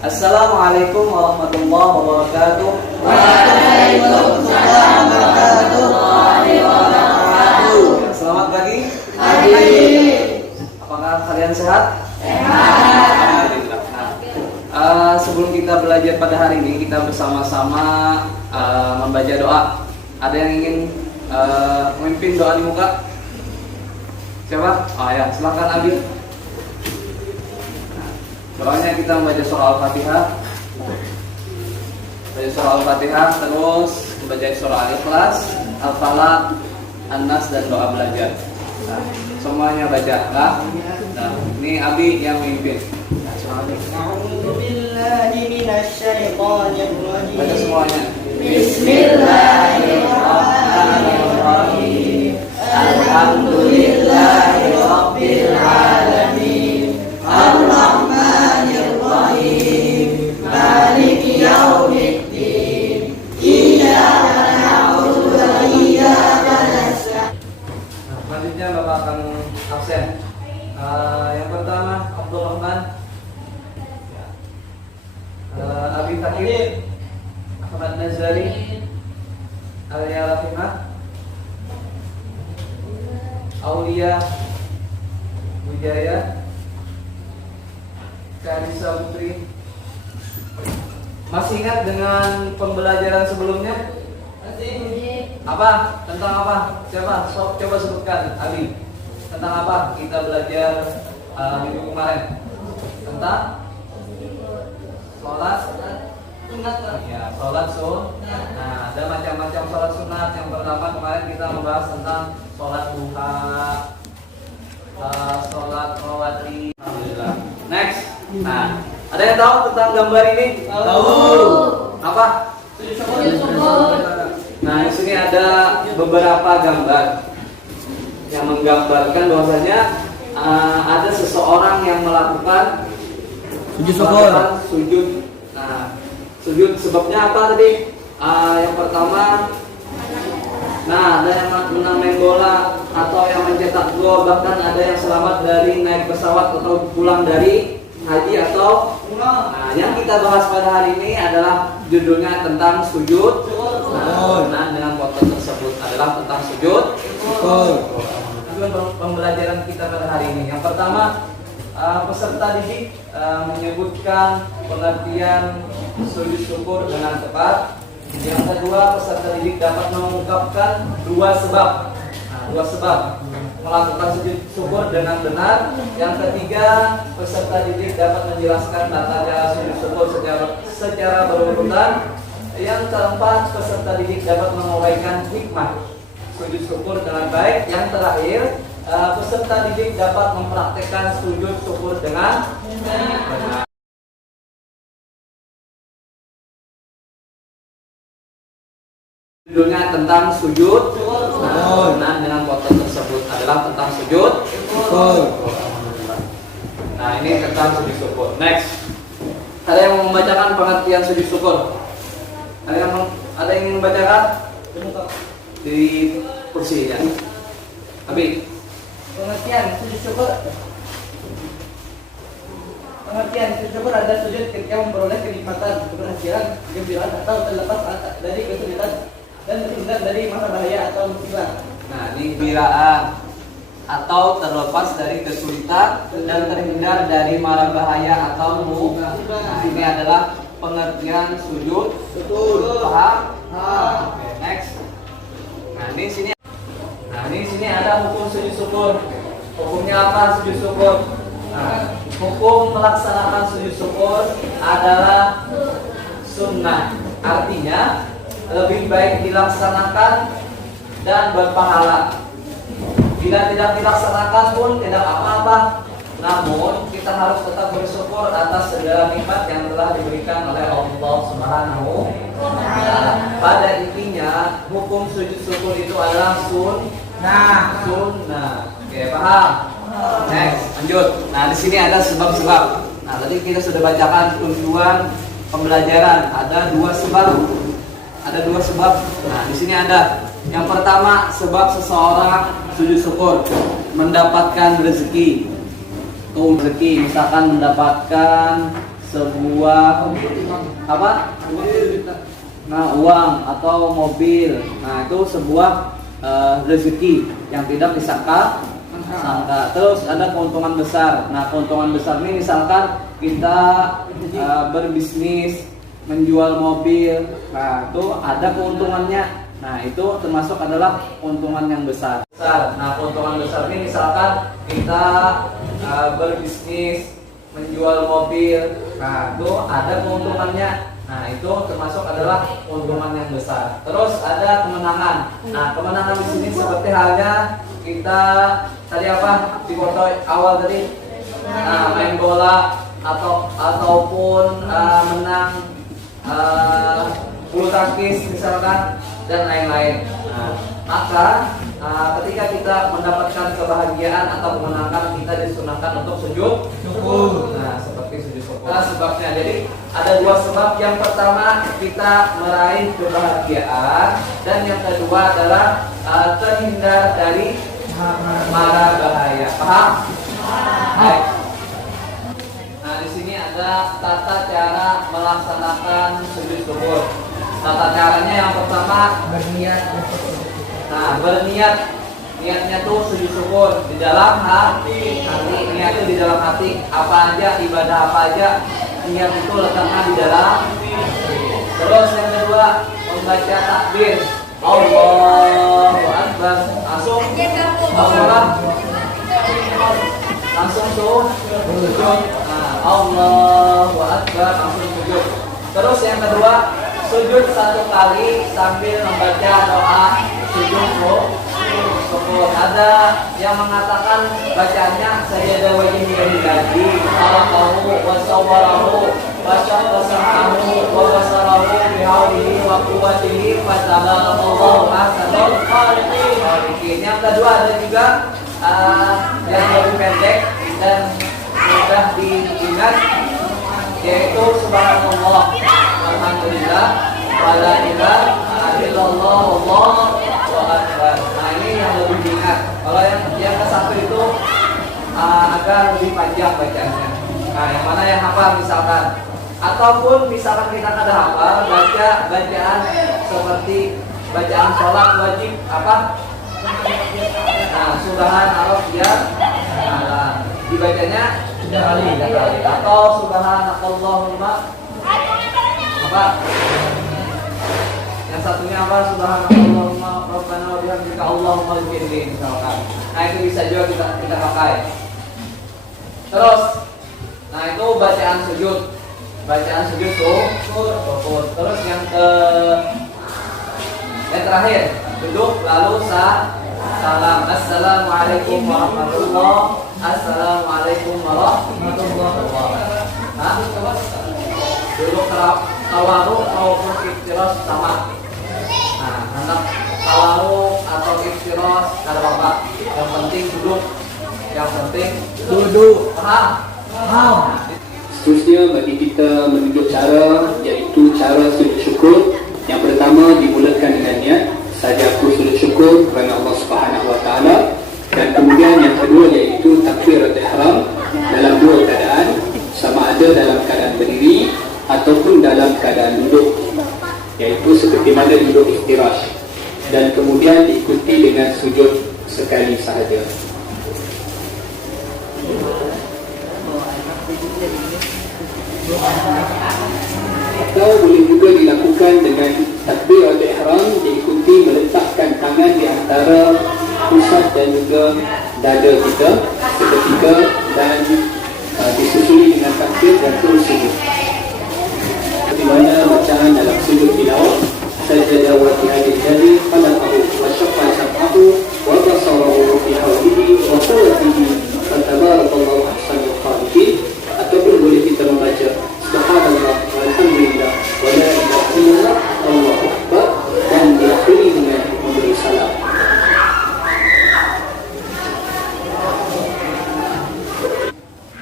Assalamualaikum warahmatullahi wabarakatuh. Waalaikumsalam warahmatullahi wabarakatuh. Selamat pagi. Pagi. Apakah kalian sehat? Sehat. Alhamdulillah. Sebelum kita belajar pada hari ini, kita bersama-sama membaca doa. Ada yang ingin memimpin doa di muka? Siapa? Ya, silakan Abi. Doanya kita membaca surah Al-Fatihah. Baca surah Al-Fatihah, terus membaca surah Al-Ikhlas, Al-Falaq, An-Nas, dan doa belajar. Nah, semuanya baca. Nah, ini Abi yang memimpin. Baca semuanya. Bismillahirrahmanirrahim. Alhamdulillahirabbil alamin. Ar-Rahmanir-Rahim. Maliki yaumiddin. Iyyaka na'budu wa iyyaka nasta'in. Selanjutnya Bapak akan absen. Yang pertama Abdul Rahman, Abi Fakir, Ahmad Nazari, Alia Rahimah, Aulia Wijaya, Karisa Putri. Masih ingat dengan pembelajaran sebelumnya? Apa? Tentang apa? Siapa? Coba sebutkan, Ali. Tentang apa kita belajar minggu kemarin? Tentang sholat sunat. Ya, sholat sunat. Nah, ada macam-macam sholat sunat. Yang pertama kemarin kita membahas tentang sholat duha, sholat rawatib. Alhamdulillah. Next. Nah, ada yang tahu tentang gambar ini? Tahu. Apa? Nah, di sini ada beberapa gambar yang menggambarkan bahwasanya ada seseorang yang melakukan sujud. Nah, sujud sebabnya apa tadi? Yang pertama, ada yang main bola atau yang mencetak gol, bahkan ada yang selamat dari naik pesawat atau pulang dari haji atau yang kita bahas pada hari ini adalah judulnya tentang sujud. Nah, dengan foto tersebut adalah tentang sujud. Pembelajaran kita pada hari ini. Yang pertama, peserta didik menyebutkan pengertian sujud syukur dengan tepat. Yang kedua, peserta didik dapat mengungkapkan dua sebab melakukan sujud syukur dengan benar. Yang ketiga, peserta didik dapat menjelaskan tata sujud syukur secara berurutan. Yang keempat, peserta didik dapat menguraikan hikmah sujud syukur dengan baik. Yang terakhir, peserta didik dapat mempraktekkan sujud syukur dengan benar. Judulnya tentang sujud. Nah, dengan foto tersebut adalah tentang sujud. Nah, ini tentang sujud syukur. Next. Ada yang membacakan pengertian sujud syukur? Ada yang ingin membacakan? Di kursi ya. Abi. Pengertian sujud syukur. Ada sujud ketika memperoleh kenikmatan, keberhasilan, kegembiraan atau terlepas dari kesulitan dan terhindar dari mara bahaya atau musibah. Nah, ini gembiraan atau terlepas dari kesulitan dan terhindar dari mara bahaya atau musibah. Nah, ini adalah pengertian sujud. Paham? Oke, next. Nah, ini sini ada hukum sujud syukur. Hukumnya apa sujud syukur? Nah, hukum melaksanakan sujud syukur adalah sunnah. Artinya lebih baik dilaksanakan dan berpahala. Bila tidak dilaksanakan pun tidak apa-apa. Namun kita harus tetap bersyukur atas segala nikmat yang telah diberikan oleh Allah Subhanahu wa Ta'ala. Pada intinya hukum sujud syukur itu adalah sunnah. Oke, paham? Next, lanjut. Nah, di sini ada sebab-sebab. Nah, tadi kita sudah bacakan tujuan pembelajaran. Ada dua sebab. Nah, di sini ada yang pertama, sebab seseorang sujud syukur mendapatkan rezeki. Misalkan mendapatkan sebuah apa? Nah, uang atau mobil. Nah, itu sebuah rezeki yang tidak disangka. Terus ada keuntungan besar. Nah, keuntungan besar ini misalkan kita berbisnis menjual mobil. Nah, itu ada keuntungannya. Nah, itu termasuk adalah keuntungan yang besar. Nah, keuntungan besar ini misalkan kita berbisnis menjual mobil. Nah, itu ada keuntungannya. Nah, itu termasuk adalah keuntungan yang besar. Terus ada kemenangan. Nah, kemenangan di sini seperti halnya kita tadi apa di foto awal tadi, main bola ataupun menang bulu tangkis misalkan dan lain-lain. Nah, maka ketika kita mendapatkan kebahagiaan atau kemenangan, kita disunahkan untuk sujud syukur. Nah, seperti sujud syukur. Nah, sebabnya jadi ada dua sebab. Yang pertama kita meraih kebahagiaan, dan yang kedua adalah terhindar dari mara bahaya. Paham? Baik. Nah, di sini ada tata cara melaksanakan sujud syukur. Tata caranya yang pertama berniat. Nah, berniat, niatnya tuh sujud syukur di dalam hati. Niat itu di dalam hati. Apa aja ibadah apa aja, niat itu letaknya di dalam. Terus yang kedua membaca takbir. Allahu Akbar. Langsung langsung sujud. Allahu Akbar, langsung sujud. Terus yang kedua sujud satu kali sambil membaca doa sujud syukur. Ada yang mengatakan bacanya sajada wajhi lillahi khalaqahu wa sawwarahu wa syaqqa sam'ahu wa basarahu bihaulihi wa quwwatihi fa tabarakallahu ahsanul khaliqin. Yang kedua ada juga yang lebih pendek dan mudah diingat, yaitu subhanallah walhamdulillah wala ilaha illallah wallahu akbar. Nah, ini yang lebih diingat. Kalau yang ke satu itu agak lebih panjang bacanya. Nah, yang mana yang hafal misalkan, ataupun misalkan kita kada hafal, baca bacaan seperti bacaan sholat wajib apa? Nah, subhanallah ya. Nah, dibacanya 3 kali atau subhanakallahumma apa? Yang satunya apa? Subhanakallahumma rabbana wa bihamdika Allahumma ighfirli misalkan. Nah, itu bisa juga kita pakai. Terus, nah itu bacaan sujud. Bacaan sujud syukur. Terus yang terakhir duduk lalu salam. Assalamualaikum warahmatullahi. Assalamualaikum warahmatullahi. Nah, duduk tawaruk maupun iftiras sama. Nah, hendak tawaruk atau iftiras kada apa-apa. Yang penting duduk. Yang penting duduk. Paham? Seterusnya bagi kita menunjuk cara, iaitu cara sujud syukur. Yang pertama dimulakan dengan niat, saja aku sujud syukur kerana Allah Subhanahu Wa Taala. Dan kemudian yang kedua iaitu takbiratul ihram dalam dua keadaan, sama ada dalam keadaan berdiri ataupun dalam keadaan duduk, iaitu seperti mana duduk iftirash. Dan kemudian diikuti dengan sujud sekali sahaja. Atau boleh juga dilakukan dengan takbiratul ihram, diikuti meletakkan tangan di antara pusat dan juga dada kita seketika, dan disusuli dengan takbir dan terus sujud. Di mana bacaan dalam sujud tilawah, sajada wajhi lillahi khalaqahu wa syaqqa sam'ahu wa basarahu bihaulihi wa quwwatihi fa tabarakallahu ahsanul khaliqin. Ataupun boleh kita membaca subhanallah walhamdulillah wa la ilaha illallah wallahu akbar, dan diakhiri dengan memberi salam.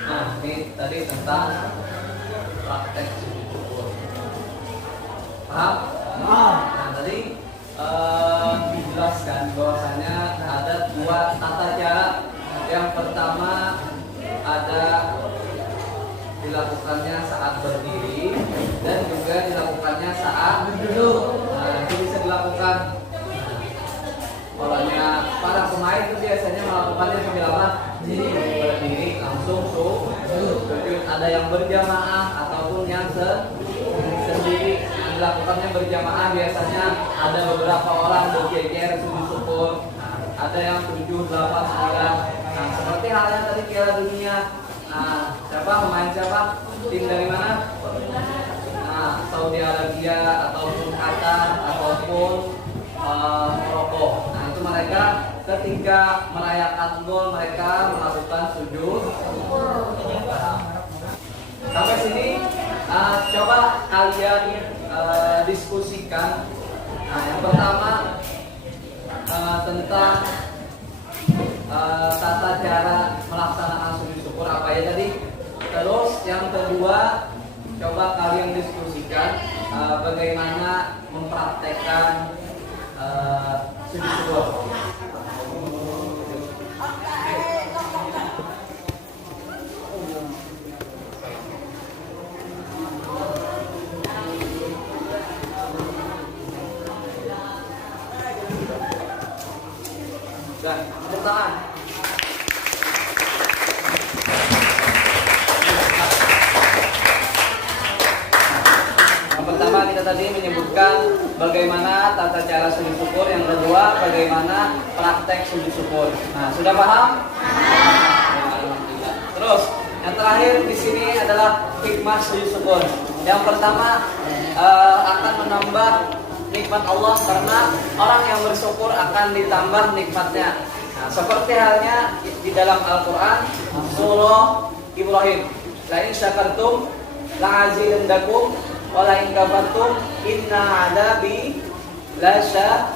Nah, ini tadi tentang praktek sujud syukur. Paham? Nah, tadi dijelaskan bahwasanya ada dua tata cara. Yang pertama ada dilakukannya saat berdiri dan juga dilakukannya saat duduk. Nah, itu bisa dilakukan. Polanya para pemain itu biasanya melakukannya sambil apa? Berdiri langsung sujud. Ada yang berjamaah ataupun yang sendiri. Dilakukannya berjamaah biasanya ada beberapa orang berjejer sujud syukur. Ada yang 7, 8, 9. Nah, seperti halnya tadi Piala Dunia. Nah, siapa pemain siapa? Tim dari mana? Nah, Saudi Arabia ataupun Qatar ataupun Maroko. Nah, itu mereka ketika merayakan gol mereka melakukan sujud. Sampai sini coba kalian diskusikan. Nah, yang pertama tentang tata cara melaksanakan sujud syukur apa ya tadi. Terus yang kedua coba kalian diskusikan bagaimana mempraktekkan sujud syukur. Dan tepuk tangan. Yang pertama kita tadi menyebutkan bagaimana tata cara sujud syukur. Yang kedua bagaimana praktek sujud syukur. Nah, sudah paham? Terus yang terakhir di sini adalah hikmah sujud syukur. Yang pertama akan menambah nikmat Allah karena orang yang bersyukur akan ditambah nikmatnya. Nah, seperti halnya di dalam Al-Quran surah Ibrahim, la in syakartum la azidannakum wa la in kafartum inna adabi lasyadid.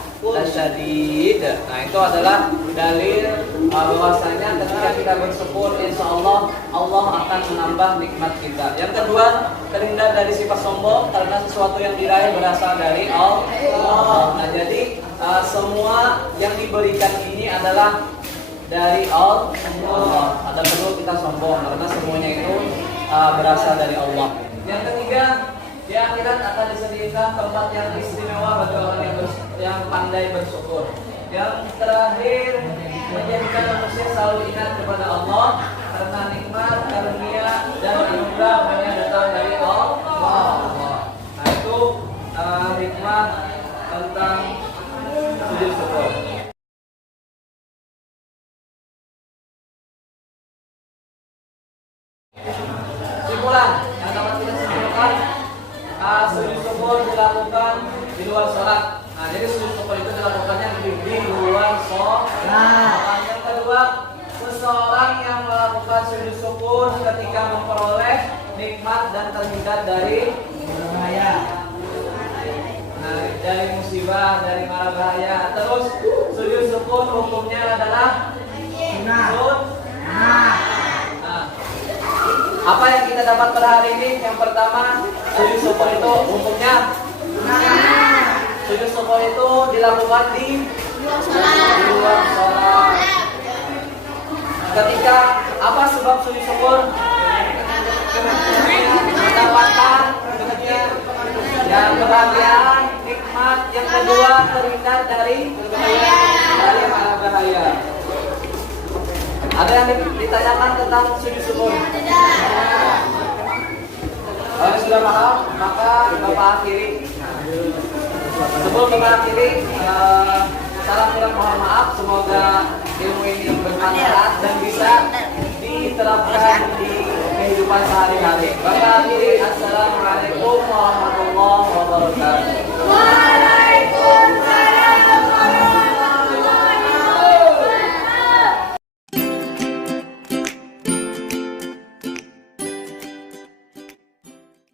Nah, itu adalah dalil bahwasanya ketika kita bersyukur insya Allah Allah akan menambah nikmat kita. Yang kedua, terhindar dari sifat sombong karena sesuatu yang diraih berasal dari Allah. Nah, jadi semua yang diberikan ini adalah dari Allah. Ada perlu kita sombong karena semuanya itu berasal dari Allah. Yang ketiga, di akhirat akan disediakan tempat yang istimewa bagi orang yang pandai bersyukur. Yang terakhir, menjadikan manusia selalu ingat kepada Allah karena nikmat, karunia dan anugerah hanya datang dari Allah. Nah, itu hikmah tentang sujud syukur. Simpulan yang dapat kita simpulkan, sujud syukur dilakukan di luar sholat. Nah, jadi sujud syukur itu dilakukannya di luar sholat. Nah, yang kedua, seseorang yang melakukan sujud syukur ketika memperoleh nikmat dan terhindar dari bahaya. Nah, dari musibah, dari mara bahaya. Terus sujud syukur hukumnya adalah sunnah. Apa yang kita dapat pada hari ini? Yang pertama, sujud syukur itu hukumnya sujud syukur itu dilakukan di luar sholat. Ketika apa sebab sujud syukur? Mendapatkan kebahagiaan, nikmat. Yang kedua, terhindar dari mara bahaya. Ada yang ditanyakan tentang sujud syukur? Kalau sudah paham, maka Bapak akhiri. Sebelum Bapak akhiri, salam kurang mohon maaf. Semoga ilmu ini bermanfaat dan bisa diterapkan di kehidupan sehari-hari. Bapak akhiri, assalamualaikum warahmatullahi wabarakatuh.